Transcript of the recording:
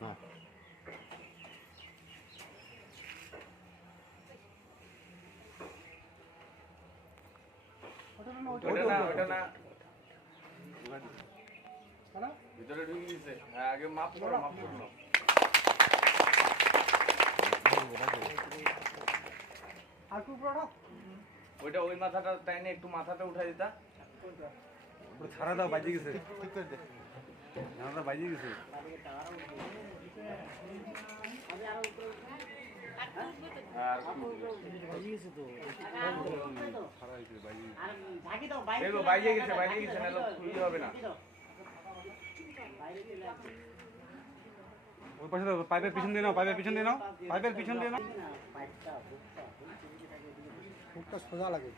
হ্যাঁ ভিতরে ঢুকে গেছে। হ্যাঁ আগে মাপ করো নাও। আর কি উপরে ওঠো? ওইটা ওই মাথাটা তাই না একটু মাথাটা উঠাই দিতা। ছাড়া দাও বাজে গেছে ঠিক করে দে ছাড়া বাজে গেছে আর দেখো বাইরে গেছে না তো খুলতে হবে না। ওই পাশে দাও পাইপের পিছন দিয়ে নাও পাইপের পিছন দিয়ে নাও পাইপের পিছন দিয়ে নাও ফুটটা সোজা লাগে।